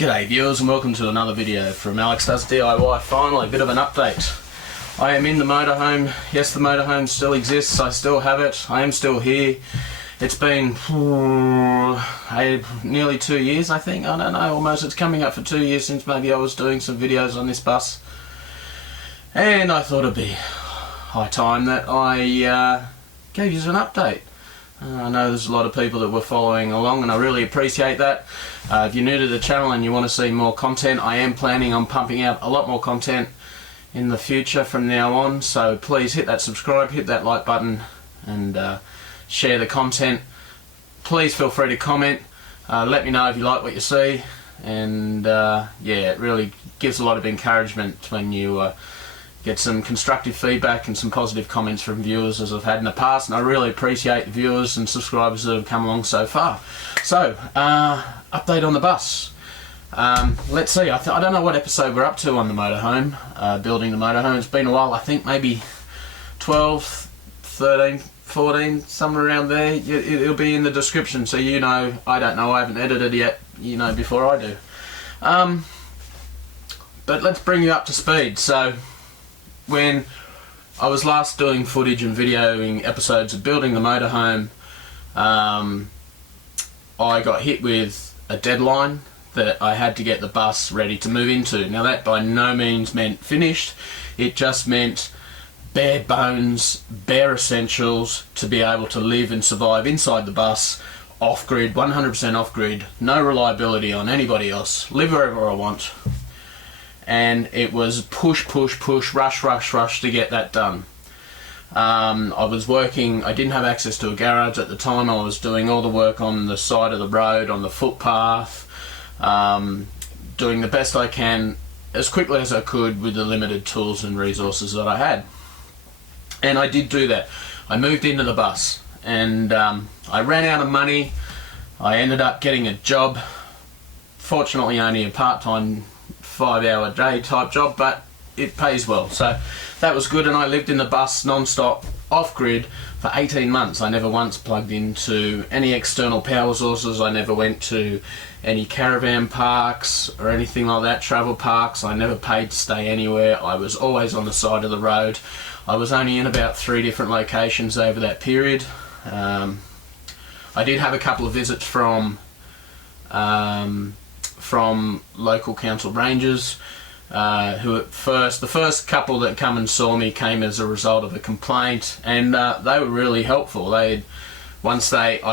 G'day viewers and welcome to another video from Alex Does DIY. Finally, a bit of an update. I am in the motorhome. Yes, the motorhome still exists. I still have it. I am still here. It's been nearly 2 years, I think. I don't know, almost. It's coming up for 2 years since maybe I was doing some videos on this bus. And I thought it'd be high time that I gave you an update. I know there's a lot of people that were following along and I really appreciate that. If you're new to the channel and you want to see more content, I am planning on pumping out a lot more content in the future from now on, so please hit that subscribe, hit that like button and share the content. Please feel free to comment, let me know if you like what you see, and yeah, it really gives a lot of encouragement when you get some constructive feedback and some positive comments from viewers as I've had in the past, and I really appreciate the viewers and subscribers that have come along so far. So, update on the bus. Let's see, I don't know what episode we're up to on the motorhome, building the motorhome. It's been a while, I think maybe 12, 13, 14, somewhere around there. It'll be in the description, so you know. I don't know, I haven't edited yet, you know, before I do. But let's bring you up to speed. So, when I was last doing footage and videoing episodes of building the motorhome, I got hit with a deadline that I had to get the bus ready to move into. Now that by no means meant finished, it just meant bare bones, bare essentials to be able to live and survive inside the bus, off-grid, 100% off-grid, no reliability on anybody else, live wherever I want. And it was push, push, push, rush, rush, rush to get that done. I was working, I didn't have access to a garage at the time. I was doing all the work on the side of the road, on the footpath, doing the best I can as quickly as I could with the limited tools and resources that I had. And I did do that. I moved into the bus and I ran out of money. I ended up getting a job, fortunately only a part-time 5-hour day type job, but it pays well, so that was good. And I lived in the bus non-stop off-grid for 18 months. I never once plugged into any external power sources. I never went to any caravan parks or anything like that, travel parks. I never paid to stay anywhere. I was always on the side of the road. I was only in about 3 different locations over that period. I did have a couple of visits from local council rangers, who at first, the first couple that come and saw me came as a result of a complaint, and they were really helpful. I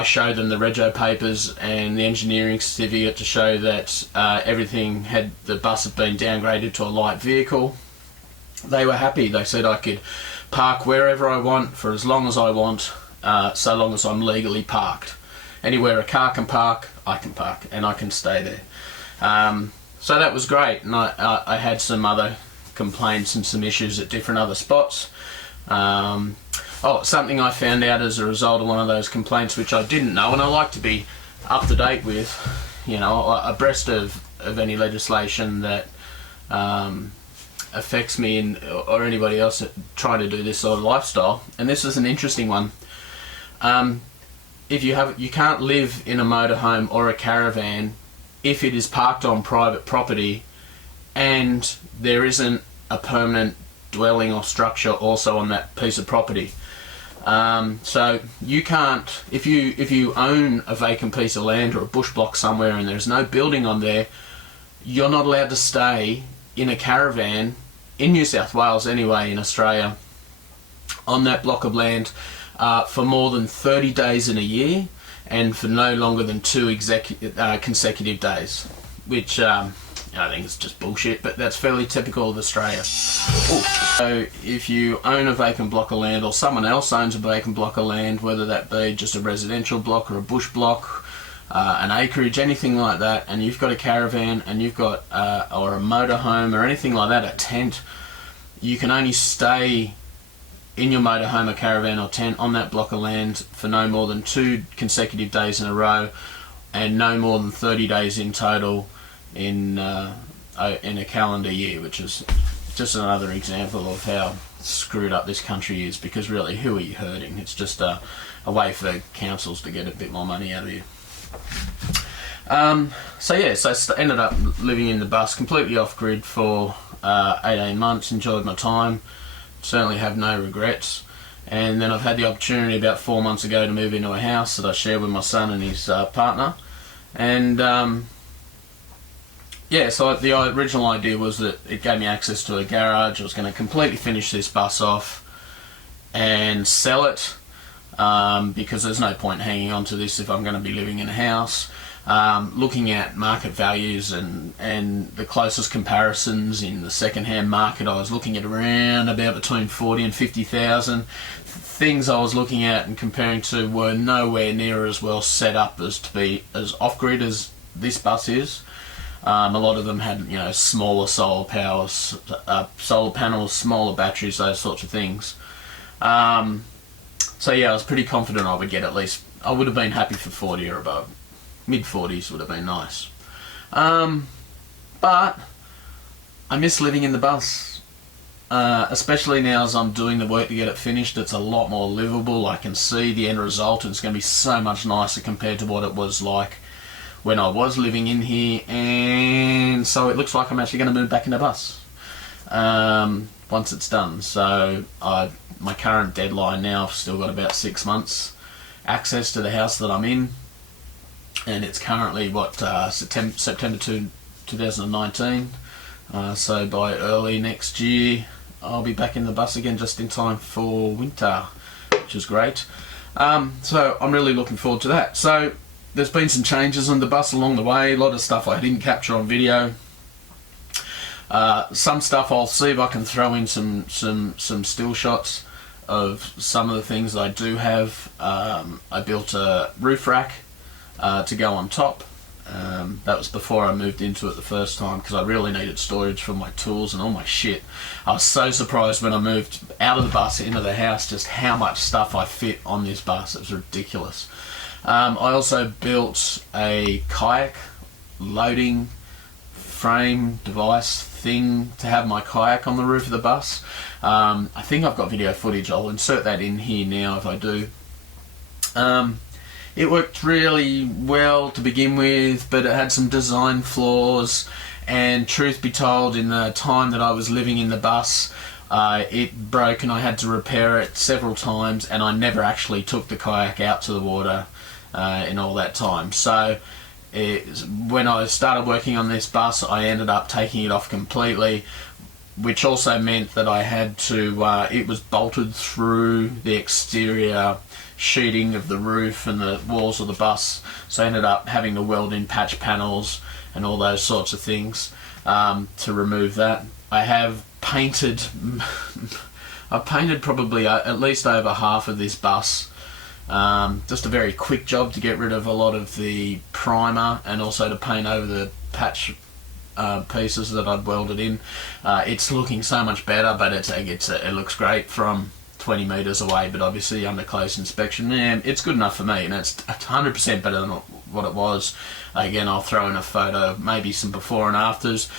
showed them the rego papers and the engineering certificate to show that the bus had been downgraded to a light vehicle. They were happy. They said I could park wherever I want for as long as I want, so long as I'm legally parked. Anywhere a car can park, I can park, and I can stay there. So that was great, and I had some other complaints and some issues at different other spots. Something I found out as a result of one of those complaints, which I didn't know, and I like to be up to date with, you know, abreast of any legislation that affects me or anybody else that trying to do this sort of lifestyle. And this is an interesting one. You can't live in a motorhome or a caravan if it is parked on private property and there isn't a permanent dwelling or structure also on that piece of property. So you can't, if you own a vacant piece of land or a bush block somewhere and there's no building on there, you're not allowed to stay in a caravan, in New South Wales anyway, in Australia, on that block of land for more than 30 days in a year, and for no longer than 2 consecutive days, which I think is just bullshit, but that's fairly typical of Australia. Ooh. So if you own a vacant block of land, or someone else owns a vacant block of land, whether that be just a residential block or a bush block, an acreage, anything like that, and you've got a caravan and you've got or a motorhome or anything like that, a tent, you can only stay in your motorhome or caravan or tent on that block of land for no more than 2 consecutive days in a row, and no more than 30 days in total in a calendar year, which is just another example of how screwed up this country is, because really, who are you hurting? It's just a way for councils to get a bit more money out of you. So yeah, so I ended up living in the bus completely off grid for 18 months, enjoyed my time, certainly have no regrets. And then I've had the opportunity about 4 months ago to move into a house that I share with my son and his partner. And yeah, so the original idea was that it gave me access to a garage. I was going to completely finish this bus off and sell it, because there's no point hanging on to this if I'm going to be living in a house. Looking at market values and the closest comparisons in the second-hand market, I was looking at around about between 40 and 50,000. Things I was looking at and comparing to were nowhere near as well set up as to be as off-grid as this bus is. A lot of them had, you know, smaller solar powers, solar panels, smaller batteries, those sorts of things. So yeah, I was pretty confident I would get at least, I would have been happy for 40 or above. Mid-40s would have been nice. But I miss living in the bus. Especially now as I'm doing the work to get it finished. It's a lot more livable. I can see the end result, and it's going to be so much nicer compared to what it was like when I was living in here. And so it looks like I'm actually going to move back in the bus once it's done. So my current deadline now, I've still got about 6 months access to the house that I'm in, and it's currently September 2019. So by early next year I'll be back in the bus again, just in time for winter, which is great. So I'm really looking forward to that. So there's been some changes on the bus along the way, a lot of stuff I didn't capture on video. Some stuff I'll see if I can throw in some still shots of some of the things that I do have. I built a roof rack to go on top. That was before I moved into it the first time, because I really needed storage for my tools and all my shit. I was so surprised when I moved out of the bus into the house just how much stuff I fit on this bus. It was ridiculous. I also built a kayak loading frame device thing to have my kayak on the roof of the bus. I think I've got video footage. I'll insert that in here now if I do. It worked really well to begin with, but it had some design flaws, and truth be told, in the time that I was living in the bus, it broke and I had to repair it several times, and I never actually took the kayak out to the water in all that time. So when I started working on this bus, I ended up taking it off completely, which also meant that I had to, it was bolted through the exterior sheeting of the roof and the walls of the bus, so I ended up having to weld in patch panels and all those sorts of things to remove that. I have painted, I've painted probably at least over half of this bus. Just a very quick job to get rid of a lot of the primer and also to paint over the patch pieces that I'd welded in. It's looking so much better, but it looks great from 20 metres away, but obviously under close inspection, it's good enough for me, and it's 100% better than what it was. Again, I'll throw in a photo of maybe some before and afters.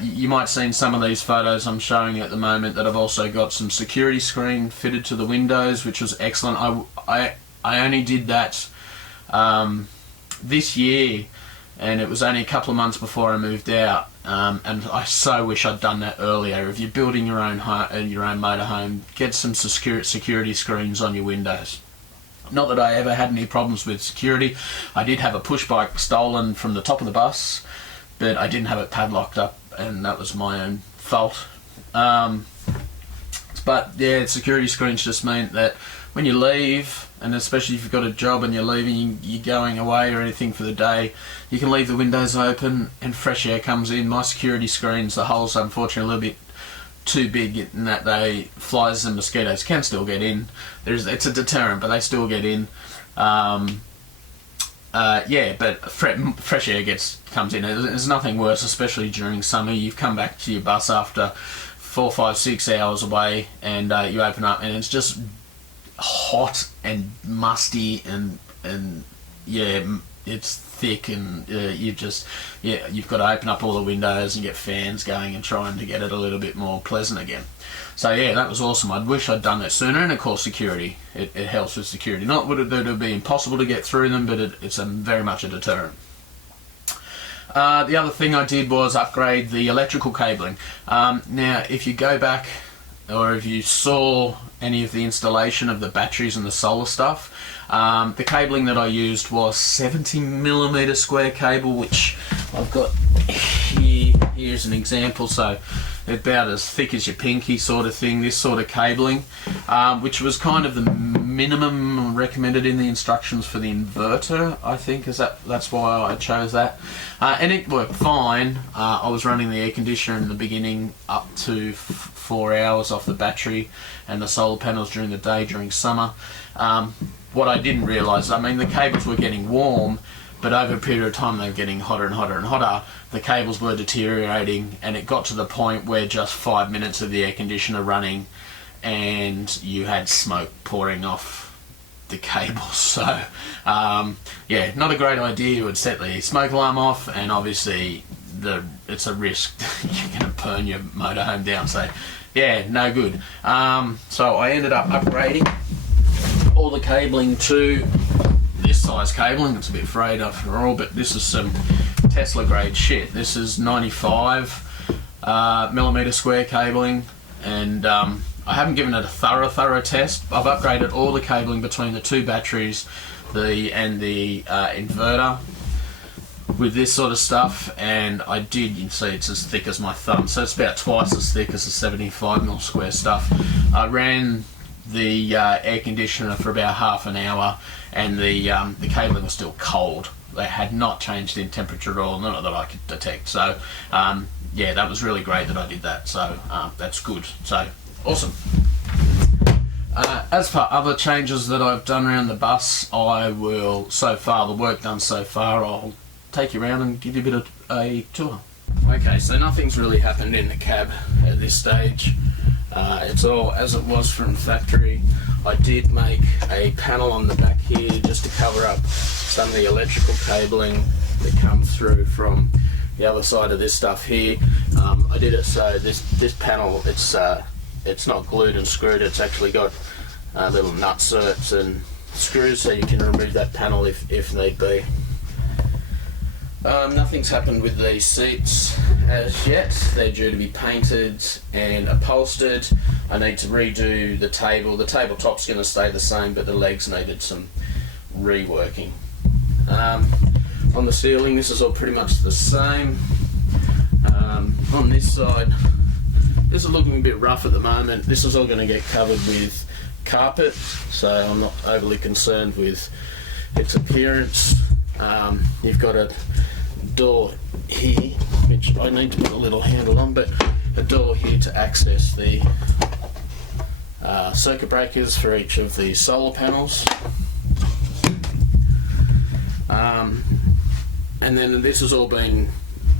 You might have seen some of these photos I'm showing you at the moment that I've also got some security screen fitted to the windows, which was excellent. I only did that this year, and it was only a couple of months before I moved out. And I so wish I'd done that earlier. If you're building your own motorhome, get some security screens on your windows. Not that I ever had any problems with security. I did have a push bike stolen from the top of the bus, but I didn't have it padlocked up, and that was my own fault. But yeah, security screens just mean that when you leave, and especially if you've got a job and you're leaving, you're going away or anything for the day, you can leave the windows open and fresh air comes in. My security screens, the holes are unfortunately a little bit too big in that flies and mosquitoes can still get in. It's a deterrent, but they still get in. Yeah, but fresh air comes in. There's nothing worse, especially during summer. You've come back to your bus after 4, 5, 6 hours away, and you open up and it's just hot and musty and yeah, it's thick, and you've got to open up all the windows and get fans going and trying to get it a little bit more pleasant again. So yeah, that was awesome. I wish I'd done that sooner, and of course security. It helps with security. Not that it would be impossible to get through them, but it's very much a deterrent. The other thing I did was upgrade the electrical cabling. Now, if you go back, or if you saw any of the installation of the batteries and the solar stuff, the cabling that I used was 70mm square cable, which I've got here. Here's an example. So about as thick as your pinky sort of thing, this sort of cabling, which was kind of the minimum recommended in the instructions for the inverter, I think, that's why I chose that. And it worked fine. I was running the air conditioner in the beginning up to 4 hours off the battery and the solar panels during the day during summer. What I didn't realise, I mean, the cables were getting warm, but over a period of time they were getting hotter and hotter and hotter. The cables were deteriorating, and it got to the point where just 5 minutes of the air conditioner running and you had smoke pouring off the cables. So yeah, not a great idea. It would set the smoke alarm off, and obviously it's a risk you're going to burn your motorhome down. So yeah, no good. So I ended up upgrading all the cabling to this size cabling. It's a bit frayed after all, but this is some Tesla grade shit. This is 95mm square cabling, and I haven't given it a thorough test. I've upgraded all the cabling between the two batteries and the inverter with this sort of stuff, and I did, you can see it's as thick as my thumb, so it's about twice as thick as the 75mm square stuff. I ran the air conditioner for about half an hour, and the cabling was still cold. They had not changed in temperature at all, not that I could detect. So yeah, that was really great that I did that. So that's good. So awesome. As for other changes that I've done around the bus, the work done so far, I'll take you around and give you a bit of a tour. Okay, so nothing's really happened in the cab at this stage. It's all as it was from factory. I did make a panel on the back here just to cover up some of the electrical cabling that comes through from the other side of this stuff here. I did it so this panel, it's not glued and screwed, it's actually got little nut certs and screws, so you can remove that panel if need be. Nothing's happened with these seats as yet. They're due to be painted and upholstered. I need to redo the table. The tabletop's going to stay the same, but the legs needed some reworking. On the ceiling, this is all pretty much the same. On this side, this is looking a bit rough at the moment. This is all going to get covered with carpet, so I'm not overly concerned with its appearance. You've got a door here, which I need to put a little handle on, but a door here to access the circuit breakers for each of the solar panels. And then this has all been,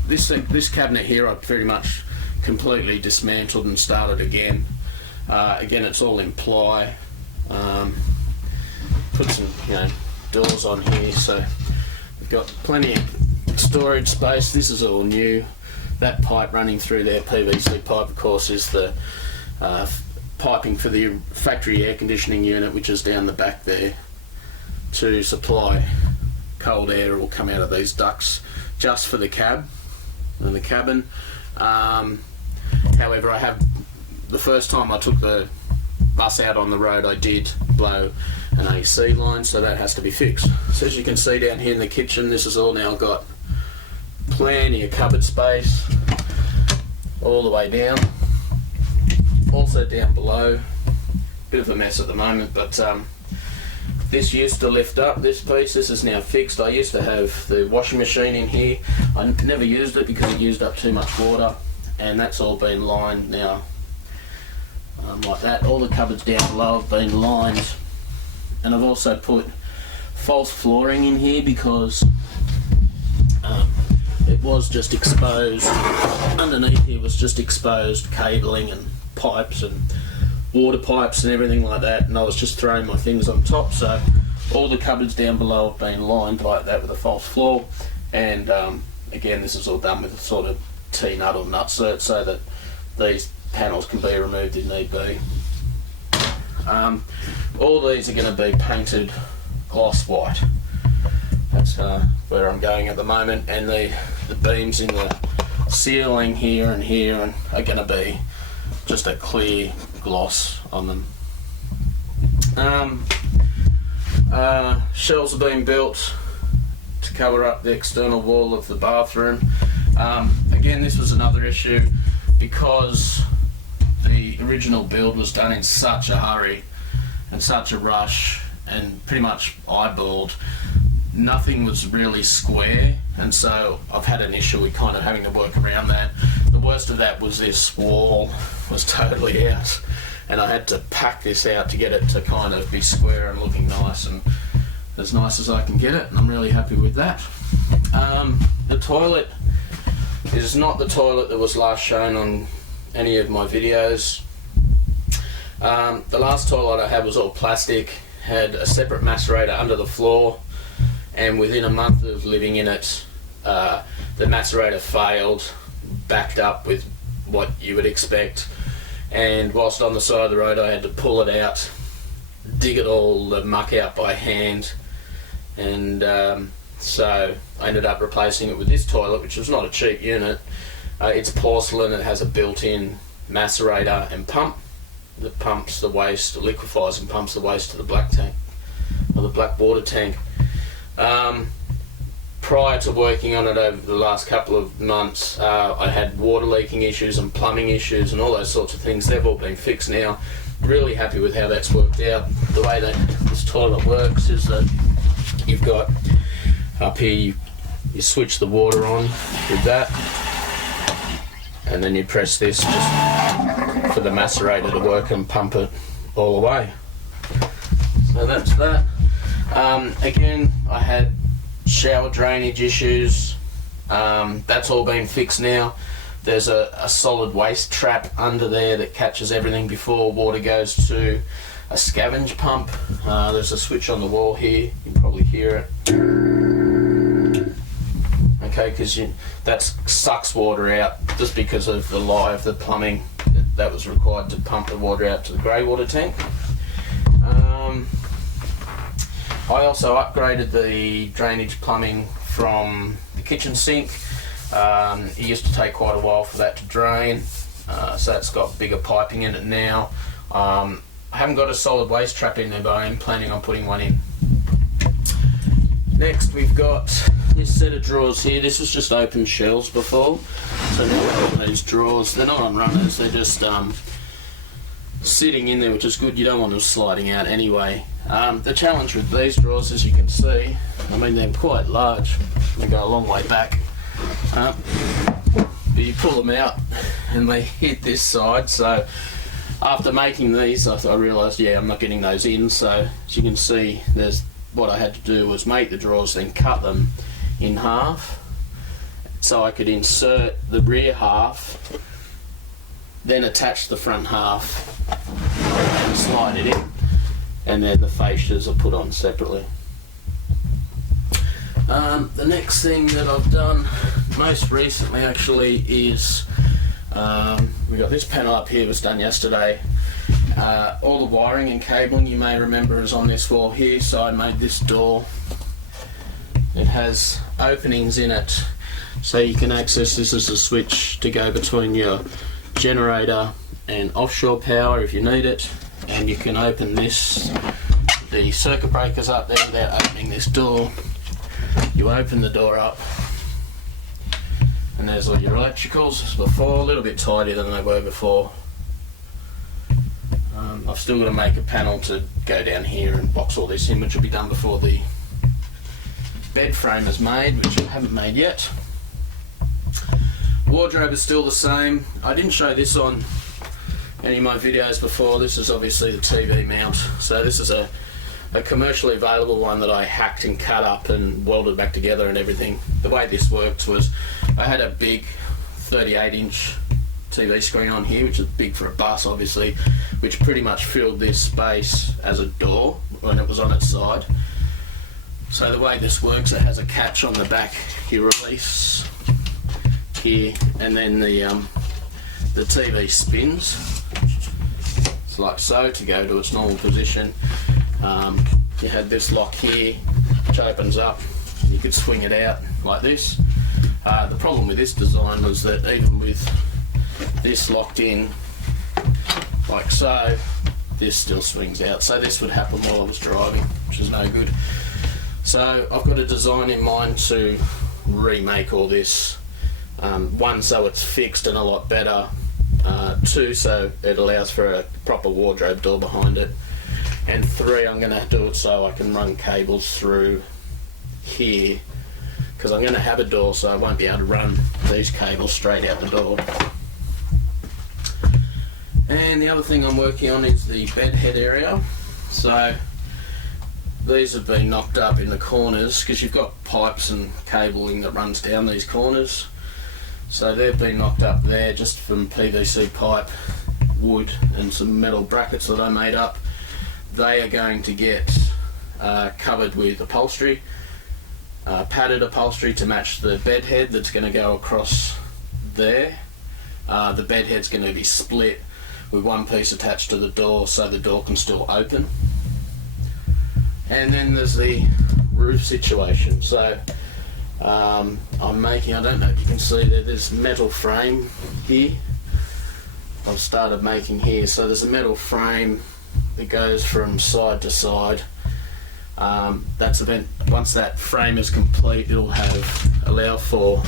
this cabinet here I've pretty much completely dismantled and started again. Again, it's all in ply. Put some doors on here, so we've got plenty of storage space. This is all new. That pipe running through there, PVC pipe, of course, is the piping for the factory air conditioning unit, which is down the back there, to supply cold air. Will come out of these ducts just for the cab and the cabin. However, the first time I took the bus out on the road, I did blow an AC line, so that has to be fixed. So as you can see down here in the kitchen, this has all now got plenty of cupboard space all the way down. Also down below, bit of a mess at the moment, but this used to lift up, this piece. This is now fixed. I used to have the washing machine in here. I never used it because it used up too much water, and that's all been lined now like that. All the cupboards down below have been lined, and I've also put false flooring in here because it was just exposed. Underneath here was just exposed cabling and pipes and water pipes and everything like that, and I was just throwing my things on top. So all the cupboards down below have been lined like that with a false floor, and again, this is all done with a sort of T-nut or nut cert so that these panels can be removed if need be. All these are going to be painted gloss white. That's where I'm going at the moment, and the beams in the ceiling here and here are going to be just a clear gloss on them. Shelves are being built to cover up the external wall of the bathroom. Again, this was another issue because the original build was done in such a hurry and such a rush and pretty much eyeballed. Nothing was really square, and so I've had an issue with kind of having to work around that. The worst of that was this wall was totally out, and I had to pack this out to get it to kind of be square and looking nice and as nice as I can get it, and I'm really happy with that. The toilet is not the toilet that was last shown on any of my videos. The last toilet I had was all plastic, had a separate macerator under the floor, and within a month of living in it, the macerator failed, backed up with what you would expect, and whilst on the side of the road I had to pull it out, dig it all the muck out by hand, and so I ended up replacing it with this toilet, which was not a cheap unit. It's porcelain, it has a built-in macerator and pump that pumps the waste, liquefies and pumps the waste to the black tank, or the black water tank. Prior to working on it over the last couple of months, I had water leaking issues and plumbing issues and all those sorts of things. They've all been fixed now. Really happy with how that's worked out. The way that this toilet works is that you've got up here, you switch the water on with that, and then you press this just for the macerator to work and pump it all the way. So that's that. Again, I had shower drainage issues. That's all been fixed now. There's a solid waste trap under there that catches everything before water goes to a scavenge pump. There's a switch on the wall here, you can probably hear it. Okay, because that sucks water out just because of the lie of the plumbing that was required to pump the water out to the grey water tank. I also upgraded the drainage plumbing from the kitchen sink. It used to take quite a while for that to drain, so it's got bigger piping in it now. I haven't got a solid waste trap in there, but I am planning on putting one in. Next, we've got this set of drawers here. This was just open shelves before, so now we've got these drawers. They're not on runners, they're just sitting in there, which is good. You don't want them sliding out anyway. The challenge with these drawers, as you can see, I mean, they're quite large. They go a long way back. But you pull them out and they hit this side, so after making these I realised, yeah, I'm not getting those in, so as you can see, what I had to do was make the drawers, then cut them in half so I could insert the rear half, then attach the front half and slide it in, and then the fascias are put on separately. The next thing that I've done most recently actually is we got this panel up here, was done yesterday. All the wiring and cabling, you may remember, is on this wall here, so I made this door. It has openings in it so you can access this as a switch to go between your generator and offshore power if you need it, and you can open the circuit breakers up there without opening this door. You open the door up and there's all your electricals. As before, a little bit tidier than they were before. I've still got to make a panel to go down here and box all this in, which will be done before the bed frame is made, which I haven't made yet. Wardrobe is still the same. I didn't show this on any of my videos before. This is obviously the TV mount. So this is a commercially available one that I hacked and cut up and welded back together and everything. The way this worked was I had a big 38-inch TV screen on here, which is big for a bus obviously, which pretty much filled this space as a door when it was on its side. So the way this works, it has a catch on the back you release here, and then the TV spins. It's like so to go to its normal position. You had this lock here which opens up you could swing it out like this. The problem with this design was that even with this locked in like so, this still swings out, so this would happen while I was driving, which is no good. So I've got a design in mind to remake all this. One, so it's fixed and a lot better. Two, so it allows for a proper wardrobe door behind it. And three, I'm going to do it so I can run cables through here, because I'm going to have a door, so I won't be able to run these cables straight out the door. And the other thing I'm working on is the bed head area. So these have been knocked up in the corners because you've got pipes and cabling that runs down these corners. So they've been knocked up there just from PVC pipe, wood and some metal brackets that I made up. They are going to get covered with upholstery, padded upholstery to match the bed head that's going to go across there. The bed head's going to be split with one piece attached to the door so the door can still open. And then there's the roof situation. So I'm making, I don't know if you can see there, there's metal frame here. I've started making here. So there's a metal frame that goes from side to side. Once that frame is complete, it'll allow for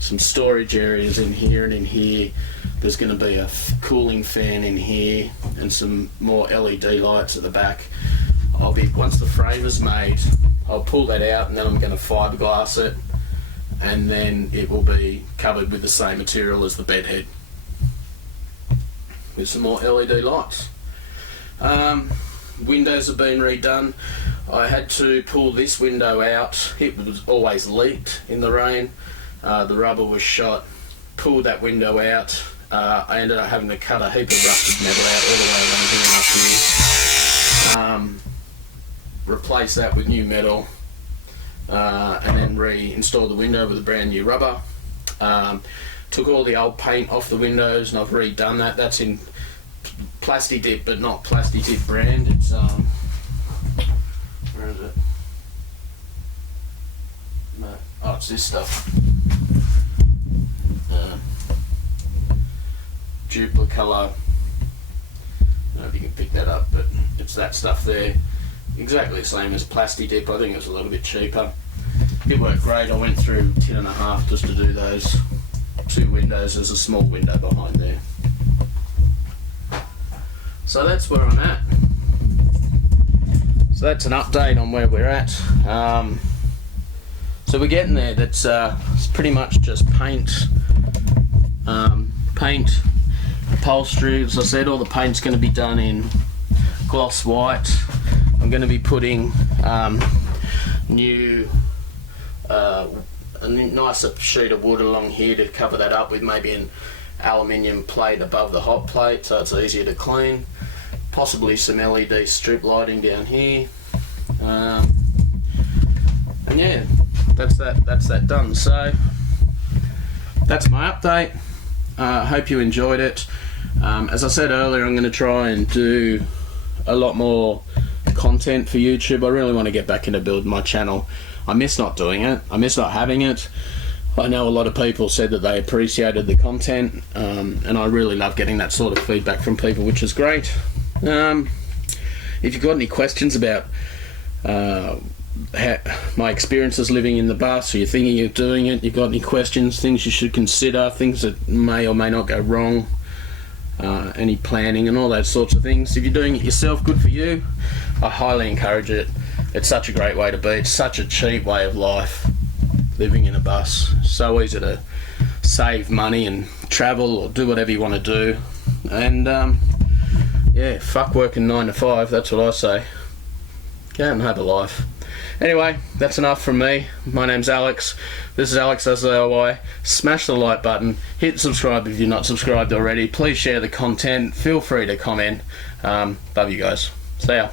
some storage areas in here and in here. There's going to be a cooling fan in here and some more LED lights at the back. Once the frame is made, I'll pull that out and then I'm going to fiberglass it, and then it will be covered with the same material as the bed head with some more LED lights. Windows have been redone. I had to pull this window out. It was always leaked in the rain. The rubber was shot. Pulled that window out. I ended up having to cut a heap of rusted metal out all the way around here and up here. Replace that with new metal, and then reinstall the window with a brand new rubber. Took all the old paint off the windows and I've redone that. That's in Plasti-Dip, but not Plasti-Dip brand. It's where is it? No. Oh, it's this stuff. Duplicolor. I don't know if you can pick that up, but it's that stuff there. Exactly the same as Plasti-Dip. I think it was a little bit cheaper. It worked great. I went through 10.5 just to do those two windows. There's a small window behind there. So that's where I'm at. So that's an update on where we're at. So we're getting there. That's it's pretty much just paint, upholstery. As I said, all the paint's going to be done in gloss white. I'm going to be putting a nicer sheet of wood along here to cover that up with maybe an aluminium plate above the hot plate so it's easier to clean. Possibly some LED strip lighting down here. And yeah, that's that done. So that's my update. Hope you enjoyed it. As I said earlier, I'm going to try and do a lot more content for YouTube. I really want to get back into building my channel. I miss not doing it. I miss not having it. I know a lot of people said that they appreciated the content, and I really love getting that sort of feedback from people, which is great. If you've got any questions about my experiences living in the bus, or you're thinking of doing it, you've got any questions, things you should consider, things that may or may not go wrong, any planning and all those sorts of things. If you're doing it yourself, good for you. I highly encourage it. It's such a great way to be. It's such a cheap way of life, living in a bus. So easy to save money and travel or do whatever you want to do. And yeah, fuck working 9 to 5, that's what I say. Go out and have a life. Anyway, that's enough from me. My name's Alex. This is Alex Does DIY. Smash the like button. Hit subscribe if you're not subscribed already. Please share the content. Feel free to comment. Love you guys. See ya.